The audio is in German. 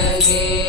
Reggae.